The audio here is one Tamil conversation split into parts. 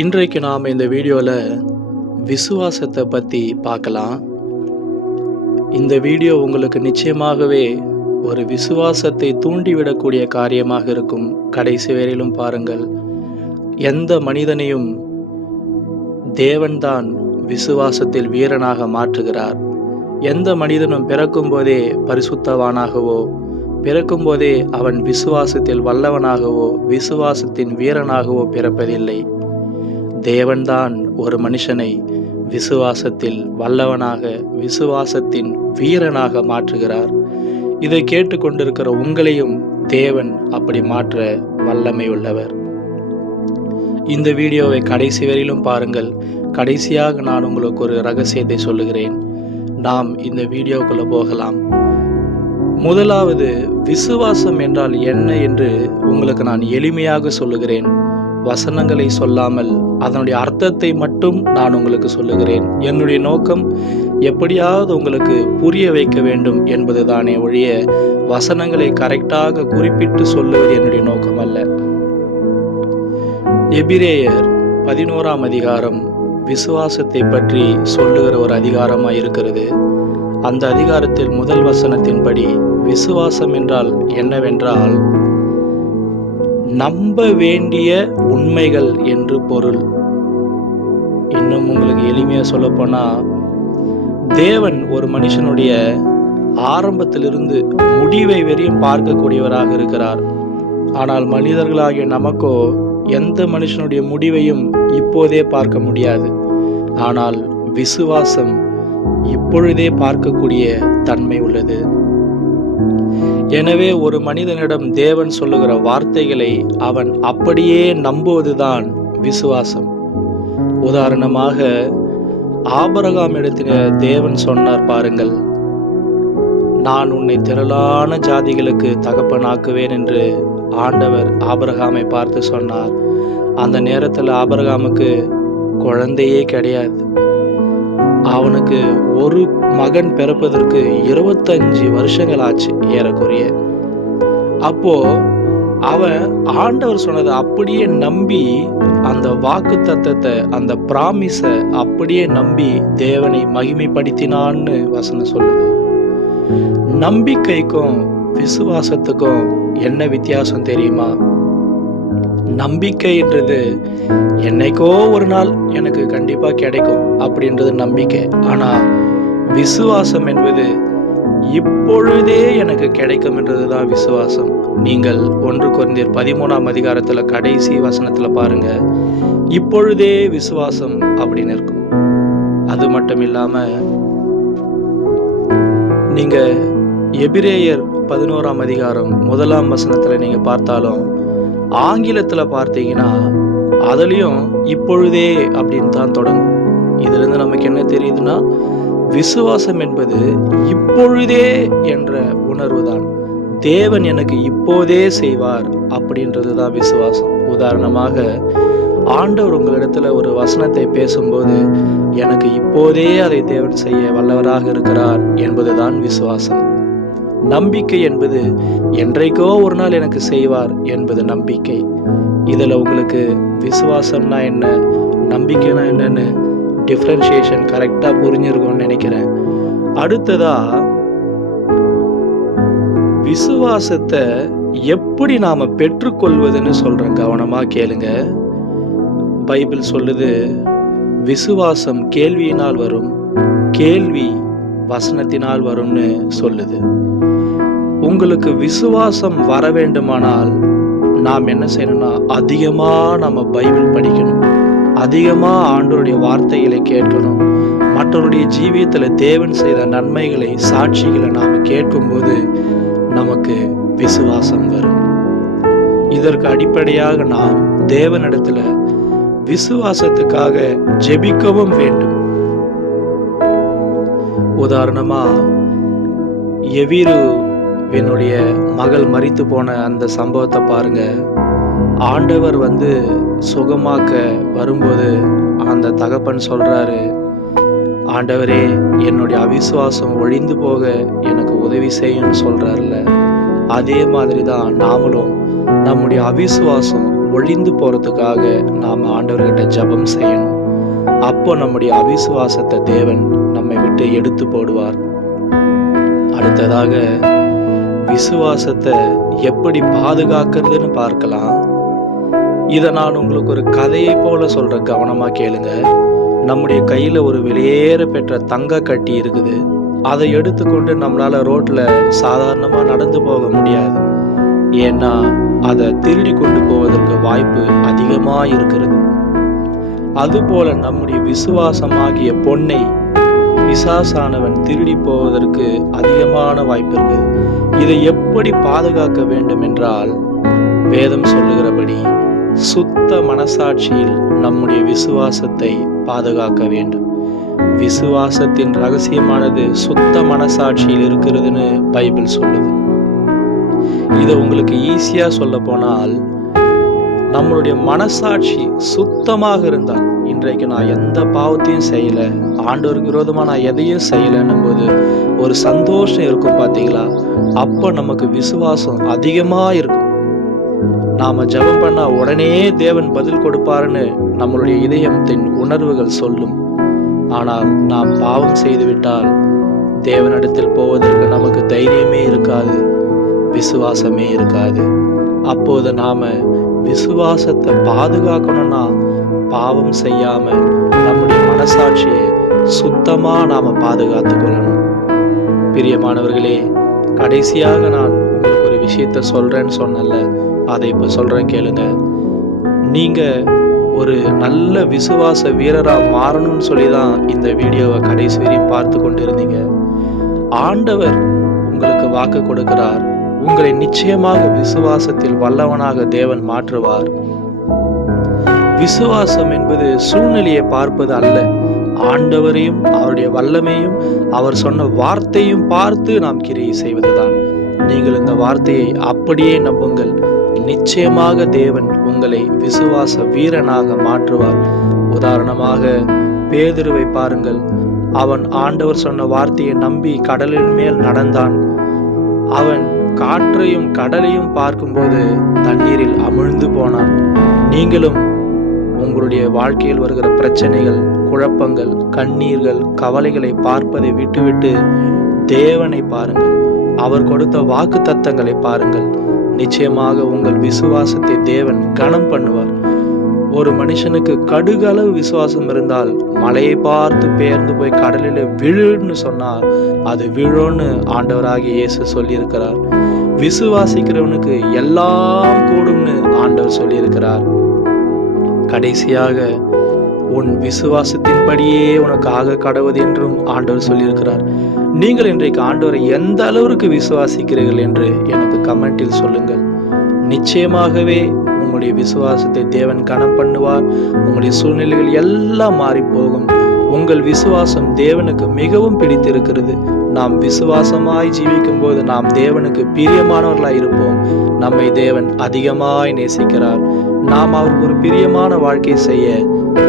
இன்றைக்கு நாம் இந்த வீடியோவில் விசுவாசத்தை பற்றி பார்க்கலாம். இந்த வீடியோ உங்களுக்கு நிச்சயமாகவே ஒரு விசுவாசத்தை தூண்டிவிடக்கூடிய காரியமாக இருக்கும். கடைசி வரையிலும் பாருங்கள். எந்த மனிதனையும் தேவன்தான் விசுவாசத்தில் வீரனாக மாற்றுகிறார். எந்த மனிதனும் பிறக்கும் போதே பரிசுத்தவானாகவோ, பிறக்கும் போதே அவன் விசுவாசத்தில் வல்லவனாகவோ, விசுவாசத்தின் வீரனாகவோ பிறப்பதில்லை. தேவன்தான் ஒரு மனுஷனை விசுவாசத்தில் வல்லவனாக, விசுவாசத்தின் வீரனாக மாற்றுகிறார். இதை கேட்டுக்கொண்டிருக்கிற உங்களையும் தேவன் அப்படி மாற்ற வல்லமை உள்ளவர். இந்த வீடியோவை கடைசி வரையிலும் பாருங்கள். கடைசியாக நான் உங்களுக்கு ஒரு ரகசியத்தை சொல்லுகிறேன். நாம் இந்த வீடியோக்குள்ள போகலாம். முதலாவது, விசுவாசம் என்றால் என்ன என்று உங்களுக்கு நான் எளிமையாக சொல்லுகிறேன். வசனங்களை சொல்லாமல் அதனுடைய அர்த்தத்தை மட்டும் நான் உங்களுக்கு சொல்லுகிறேன். என்னுடைய நோக்கம் எப்படியாவது உங்களுக்கு புரிய வைக்க வேண்டும் என்பதுதானே ஒழிய வசனங்களை கரெக்டாக குறிப்பிட்டு சொல்லுவது என்னுடைய நோக்கம் அல்ல. எபிரேயர் 11ஆம் அதிகாரம் விசுவாசத்தை பற்றி சொல்லுகிற ஒரு அதிகாரமாக இருக்கிறது. அந்த அதிகாரத்தில் முதல் வசனத்தின்படி விசுவாசம் என்றால் என்னவென்றால் நம்ப வேண்டிய உண்மைகள் என்று பொருள். இன்னும் உங்களுக்கு எளிமையா சொல்ல போனா, தேவன் ஒரு மனுஷனுடைய ஆரம்பத்திலிருந்து முடிவை வரையும் பார்க்கக்கூடியவராக இருக்கிறார். ஆனால் மனிதர்களாகிய நமக்கோ எந்த மனுஷனுடைய முடிவையும் இப்போதே பார்க்க முடியாது. ஆனால் விசுவாசம் இப்பொழுதே பார்க்கக்கூடிய தன்மை உள்ளது. எனவே ஒரு மனிதனிடம் தேவன் சொல்லுகிற வார்த்தைகளை அவன் அப்படியே நம்புவதுதான் விசுவாசம். உதாரணமாக, ஆபிரகாம் இடத்தில தேவன் சொன்னார் பாருங்கள், நான் உன்னை திரளான ஜாதிகளுக்கு தகப்பனாக்குவேன் என்று ஆண்டவர் ஆபிரகாமை பார்த்து சொன்னார். அந்த நேரத்தில் ஆபிரகாமுக்கு குழந்தையே கிடையாது. அவனுக்கு ஒரு மகன் பிறப்பதற்கு 25 வருஷங்கள் ஆச்சு ஏறக்குறைய. அப்போ அவன் ஆண்டவர் சொன்னதை அப்படியே நம்பி, அந்த வாக்கு தத்தத்தை, அந்த பிராமிஸை அப்படியே நம்பி தேவனை மகிமைப்படுத்தினான்னு வசனம் சொல்லுது. நம்பிக்கைக்கும் விசுவாசத்துக்கும் என்ன வித்தியாசம் தெரியுமா? நம்பிக்கைன்றது என்னைக்கோ ஒரு நாள் எனக்கு கண்டிப்பா கிடைக்கும் அப்படின்றது நம்பிக்கை. ஆனா விசுவாசம் என்பது இப்பொழுதே எனக்கு கிடைக்கும் என்றதுதான் விசுவாசம். நீங்கள் 1 கொரிந்தியர் 13ஆம் அதிகாரத்துல கடைசி வசனத்துல பாருங்க, இப்பொழுதே விசுவாசம் அப்படின்னு இருக்கும். அது மட்டும் இல்லாம நீங்க எபிரேயர் 11ஆம் அதிகாரம் 1ஆம் வசனத்துல நீங்க பார்த்தாலும், ஆங்கிலத்துல பார்த்தீங்கன்னா அதுலயும் இப்பொழுதே அப்படின்னு தான் தொடங்கும். இதுல இருந்து நமக்கு என்ன தெரியுதுன்னா, விசுவாசம் என்பது இப்பொழுதே என்ற உணர்வு தான். தேவன் எனக்கு இப்போதே செய்வார் அப்படின்றதுதான் விசுவாசம். உதாரணமாக, ஆண்டவர் உங்களிடத்துல ஒரு வசனத்தை பேசும்போது எனக்கு இப்போதே அதை தேவன் செய்ய வல்லவராக இருக்கிறார் என்பதுதான் விசுவாசம். நம்பிக்கை என்பது என்றைக்கோ ஒரு நாள் எனக்கு செய்வார் என்பது நம்பிக்கை. இதுல உங்களுக்கு விசுவாசம்னா என்ன, நம்பிக்கைனா என்னன்னு டிஃபரன்ஷியேஷன் கரெக்டா புரிஞ்சிருக்கும்னு நினைக்கிறேன். அடுத்ததா, விசுவாசத்தை எப்படி நாம பெற்றுக்கொள்வதுன்னு சொல்றேன், கவனமா கேளுங்க. பைபிள் சொல்லுது, விசுவாசம் கேள்வியினால் வரும், கேள்வி வசனத்தினால் வரும்னு சொல்லுது. உங்களுக்கு விசுவாசம் வர வேண்டுமானால் நாம் என்ன செய்யணும்னா, அதிகமா நம்ம பைபிள் படிக்கணும், அதிகமா ஆண்டவருடைய வார்த்தைகளை கேட்கணும். மற்றவருடைய ஜீவியத்துல தேவன் செய்த நன்மைகளை, சாட்சிகளை நாம கேட்கும்போது நமக்கு விசுவாசம் வரும். இதற்கு அடிப்படையாக நாம் தேவனிடத்துல விசுவாசத்துக்காக ஜெபிக்கவும் வேண்டும். உதாரணமா, எவீருவினுடைய மகள் மரித்து போன அந்த சம்பவத்தை பாருங்க. ஆண்டவர் சுகமாக்க வரும்போது அந்த தகப்பன் சொல்றாரு, ஆண்டவரே என்னுடைய அவிசுவாசம் ஒழிந்து போக எனக்கு உதவி செய்யுன்னு சொல்றாருல்ல. அதே மாதிரி தான் நாமளும் நம்முடைய அவிசுவாசம் ஒழிந்து போறதுக்காக நாம் ஆண்டவர்கிட்ட ஜெபம் செய்யணும். அப்போ நம்முடைய அவிசுவாசத்தை தேவன் நம்மை விட்டு எடுத்து போடுவார். அடுத்ததாக விசுவாசத்தை எப்படி பாதுகாக்கிறதுன்னு பார்க்கலாம். இதை நான் உங்களுக்கு ஒரு கதையை போல சொல்ற, கவனமா கேளுங்க. நம்முடைய கையில ஒரு வெளியேற பெற்ற தங்க கட்டி இருக்குது. அதை எடுத்துக்கொண்டு நம்மளால ரோட்ல சாதாரணமா நடந்து போக முடியாது. ஏன்னா அதை திருடி கொண்டு போவதற்கு வாய்ப்பு அதிகமா இருக்கிறது. அதுபோல நம்முடைய விசுவாசமாகிய பொன்னை பிசாசானவன் திருடி போவதற்கு அதிகமான வாய்ப்பு இருக்குது. இதை எப்படி பாதுகாக்க வேண்டும் என்றால், வேதம் சொல்லுகிறபடி சுத்த மனசாட்சியில் நம்முடைய விசுவாசத்தை பாதுகாக்க வேண்டும். விசுவாசத்தின் ரகசியமானது சுத்த மனசாட்சியில் இருக்கிறதுன்னு பைபிள் சொல்லுது. இதை உங்களுக்கு ஈஸியா சொல்ல போனால், நம்மளுடைய மனசாட்சி சுத்தமாக இருந்தால், இன்றைக்கு நான் எந்த பாவத்தையும் செய்யல, ஆண்டவருக்கு விரோதமா நான் எதையும் செய்யலன்னும் போது ஒரு சந்தோஷம் இருக்கும் பார்த்தீங்களா? அப்போ நமக்கு விசுவாசம் அதிகமா இருக்கும். நாம ஜெபம் பண்ணா உடனே தேவன் பதில் கொடுப்பாருன்னு நம்மளுடைய இதயத்தின் உணர்வுகள் சொல்லும். ஆனால் நாம் பாவம் செய்துவிட்டால் தேவனிடத்தில் போவதற்கு நமக்கு தைரியமே இருக்காது, விசுவாசமே இருக்காது. அப்போது நாம விசுவாசத்தை பாதுகாக்கணும்னா பாவம் செய்யாம நம்முடைய மனசாட்சியை சுத்தமா நாம பாதுகாத்து கொள்ளணும். பிரியமானவர்களே, கடைசியாக நான் உங்களுக்கு ஒரு விஷயத்த சொல்றேன்னு சொன்னல, அதை இப்ப சொல்றேன் கேளுங்க. நீங்க ஒரு நல்ல விசுவாச வீரரா மாறணும்னு சொல்லிதான் இந்த வீடியோவை கடைசி வரையும் பார்த்து கொண்டிருந்தீங்க. ஆண்டவர் உங்களுக்கு வாக்கு கொடுக்கிறார். உங்களை நிச்சயமாக விசுவாசத்தில் வல்லவனாக தேவன் மாற்றுவார். விசுவாசம் என்பது சூழ்நிலையை பார்ப்பது அல்ல, ஆண்டவரையும் அவருடைய வல்லமையும் அவர் சொன்ன வார்த்தையும் பார்த்து நாம் கிரியை செய்வதுதான். நீங்கள் இந்த வார்த்தையை அப்படியே நம்புங்கள். நிச்சயமாக தேவன் உங்களை விசுவாச வீரனாக மாற்றுவார். உதாரணமாக பேதுருவை பாருங்கள். அவன் ஆண்டவர் சொன்ன வார்த்தையை நம்பி கடலின் மேல் நடந்தான். அவன் காற்றையும் கடலையும் பார்க்கும்போது தண்ணீரில் அமிழ்ந்து போனான். நீங்களும் உங்களுடைய வாழ்க்கையில் வருகிற பிரச்சனைகள், குழப்பங்கள், கண்ணீர்கள், கவலைகளை பார்ப்பதை விட்டுவிட்டு தேவனை பாருங்கள். அவர் கொடுத்த வாக்கு தத்தங்களை பாருங்கள். நிச்சயமாக உங்கள் விசுவாசத்தை தேவன் கனம் பண்ணுவார். ஒரு மனுஷனுக்கு கடுகளவு விசுவாசம் இருந்தால் மலையை பார்த்து பெயர்ந்து போய் கடலில் விழுன்னு சொன்னா அது விழுன்னு ஆண்டவராகிய இயேசு சொல்லியிருக்கிறார். விசுவாசிக்கிறவனுக்கு எல்லாம் கூடும்னு ஆண்டவர் சொல்லியிருக்கிறார். கடைசியாக உன் விசுவாசத்தின்படியே உனக்கு ஆக கடவுது என்றும் ஆண்டவர் சொல்லியிருக்கிறார். நீங்கள் இன்றைக்கு ஆண்டவரை எந்த அளவிற்கு விசுவாசிக்கிறீர்கள் என்று எனக்கு கமெண்டில் சொல்லுங்கள். நிச்சயமாகவே உங்களுடைய விசுவாசத்தை தேவன் கனம் பண்ணுவார். உங்களுடைய சூழ்நிலைகள் எல்லாம் மாறி போகும். உங்கள் விசுவாசம் தேவனுக்கு மிகவும் பிடித்திருக்கிறது. நாம் விசுவாசமாய் ஜீவிக்கும் போது நாம் தேவனுக்கு பிரியமானவர்களாய் இருப்போம். நம்மை தேவன் அதிகமாய் நேசிக்கிறார். நாம் அவருக்கு ஒரு பிரியமான வாழ்க்கை செய்ய,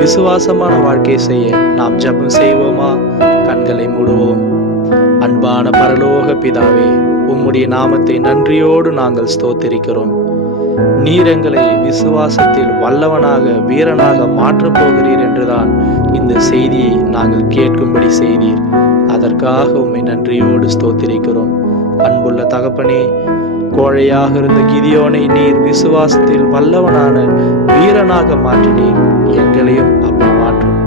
விசுவாசமான வாழ்க்கை செய்ய நாம் ஜெபம் செய்வோமா? கண்களை மூடுவோம். அன்பான பரலோக பிதாவே, உம்முடைய நாமத்தை நன்றியோடு நாங்கள் ஸ்தோத்திரிக்கிறோம். நீர் எங்களை விசுவாசத்தில் வல்லவனாக வீரனாக மாற்றப் போகிறீர் என்றுதான் இந்த செய்தியை நாங்கள் கேட்கும்படி செய்தீர். அதற்காக உம்மை நன்றியோடு ஸ்தோத்திரிக்கிறோம். அன்புள்ள தகப்பனே, கோழையாக இருந்த கிதியோனை நீர் விசுவாசத்தில் வல்லவனான வீரனாக மாற்றினீர். எங்களையும் அப்படி மாற்றும்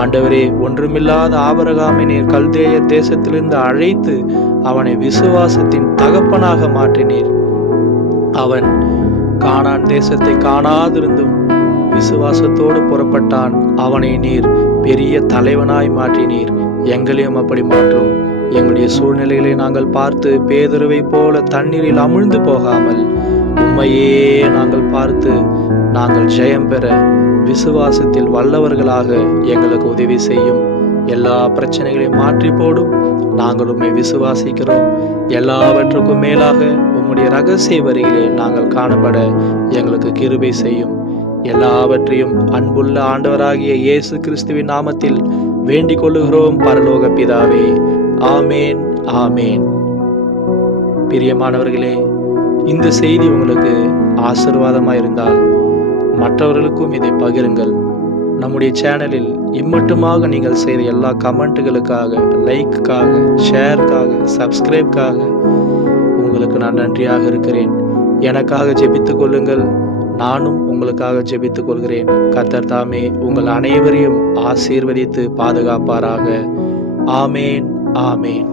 ஆண்டவரே. ஒன்றுமில்லாத ஆபிரகாமை நீர் கல்தேய தேசத்திலிருந்து அழைத்து அவனை விசுவாசத்தின் தகப்பனாக மாற்றினீர். அவன் கானான் தேசத்தை காணாதிருந்தும் விசுவாசத்தோடு புறப்பட்டான். அவனை நீர் பெரிய தலைவனாய் மாற்றினீர். எங்களையும் அப்படி மாற்றும். எங்களுடைய சூழ்நிலைகளை நாங்கள் பார்த்து பேதுருவை போல தண்ணீரில் அமிழ்ந்து போகாமல் உம்மையே நாங்கள் பார்த்து நாங்கள் ஜெயம் பெற விசுவாசத்தில் வல்லவர்களாக எங்களுக்கு உதவி செய்யும். எல்லா பிரச்சனைகளையும் மாற்றி போடும். நாங்கள் உம்மை விசுவாசிக்கிறோம். எல்லாவற்றுக்கும் மேலாக உம்முடைய ரகசிய வரியிலே நாங்கள் காணப்பட எங்களுக்கு கிருபை செய்யும். எல்லாவற்றையும் அன்புள்ள ஆண்டவராகிய இயேசு கிறிஸ்துவின் நாமத்தில் வேண்டிக் கொள்ளுகிறோம் பரலோக பிதாவே. ஆமேன், ஆமேன். பிரியமானவர்களே, இந்த செய்தி உங்களுக்கு ஆசீர்வாதமாக இருந்தால் மற்றவர்களுக்கும் இதை பகிருங்கள். நம்முடைய சேனலில் இம்மட்டுமாக நீங்கள் செய்த எல்லா கமெண்ட்டுகளுக்காக, லைக்குக்காக, ஷேருக்காக, சப்ஸ்கிரைப்காக உங்களுக்கு நான் நன்றியாக இருக்கிறேன். எனக்காக ஜெபித்துக் கொள்ளுங்கள், நானும் உங்களுக்காக ஜெபித்துக் கொள்கிறேன். கர்த்தர் தாமே உங்கள் அனைவரையும் ஆசீர்வதித்து பாதுகாப்பாராக. ஆமேன், ஆமேன்.